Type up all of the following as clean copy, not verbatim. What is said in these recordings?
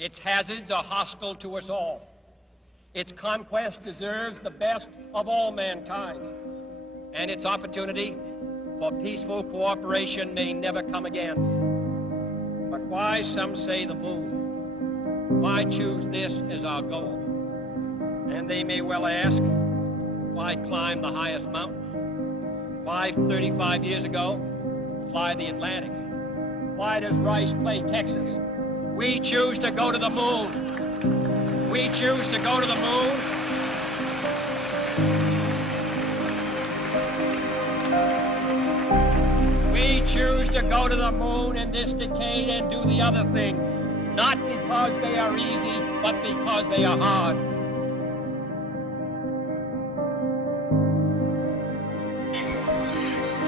Its hazards are hostile to us all. Its conquest deserves the best of all mankind, and its opportunity for peaceful cooperation may never come again. But why, some say, the moon? Why choose this as our goal? And they may well ask, why climb the highest mountain? Why, 35 years ago, fly the Atlantic? Why does Rice play Texas? We choose to go to the moon. We choose to go to the moon. We choose to go to the moon in this decade and do the other things, not because they are easy, but because they are hard.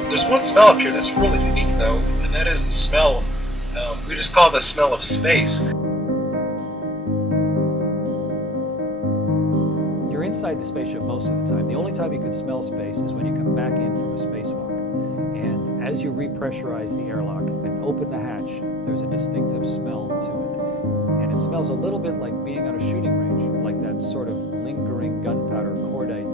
There's one smell up here that's really unique, though, and that is the smell. We just call it the smell of space. You're inside the spaceship most of the time. The only time you can smell space is when you come back in from a spacewalk. And as you repressurize the airlock and open the hatch, there's a distinctive smell to it. And it smells a little bit like being on a shooting range, like that sort of lingering gunpowder cordite.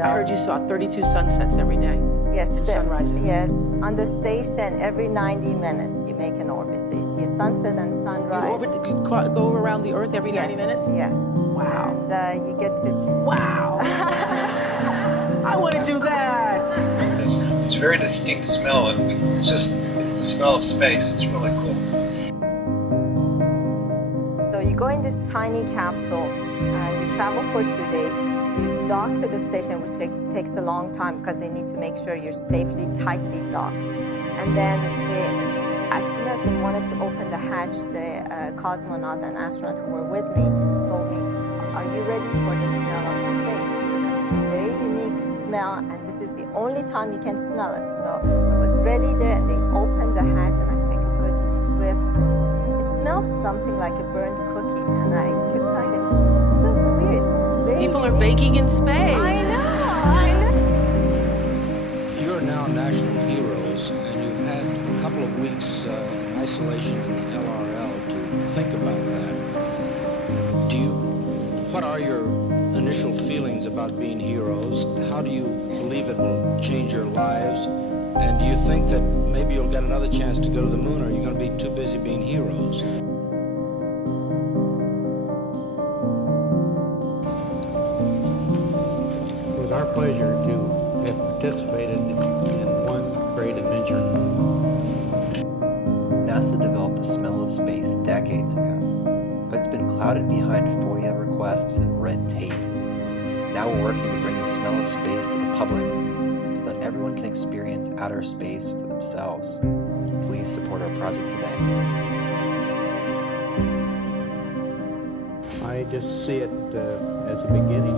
I heard you saw 32 sunsets every day. Yes, and sunrises. Yes, on the station, every 90 minutes you make an orbit. So you see a sunset and sunrise. You go around the Earth every 90 minutes? Yes. Wow. And you get to... Wow. I want to do that. It's a very distinct smell, and it's the smell of space. It's really cool. So you go in this tiny capsule, and you travel for 2 days. You dock to the station, which takes a long time because they need to make sure you're safely, tightly docked. And then as soon as they wanted to open the hatch, the cosmonaut and astronaut who were with me told me, are you ready for the smell of space? Because it's a very unique smell, and this is the only time you can smell it. So I was ready there, and they opened the hatch, and I take a good whiff. And it smelled something like a burnt cookie, and I kept telling them, this smells weird. It's very People are baking in space. I know. You're now national heroes, and you've had a couple of weeks in isolation in the LRL to think about that. What are your initial feelings about being heroes? How do you believe it will change your lives? And do you think that maybe you'll get another chance to go to the moon, or are you going to be too busy being heroes? It was our pleasure to have participated in one great adventure. NASA developed the smell of space decades ago, but it's been clouded behind FOIA requests and red tape. Now we're working to bring the smell of space to the public so that everyone can experience outer space for themselves. Please support our project today. I just see it as a beginning.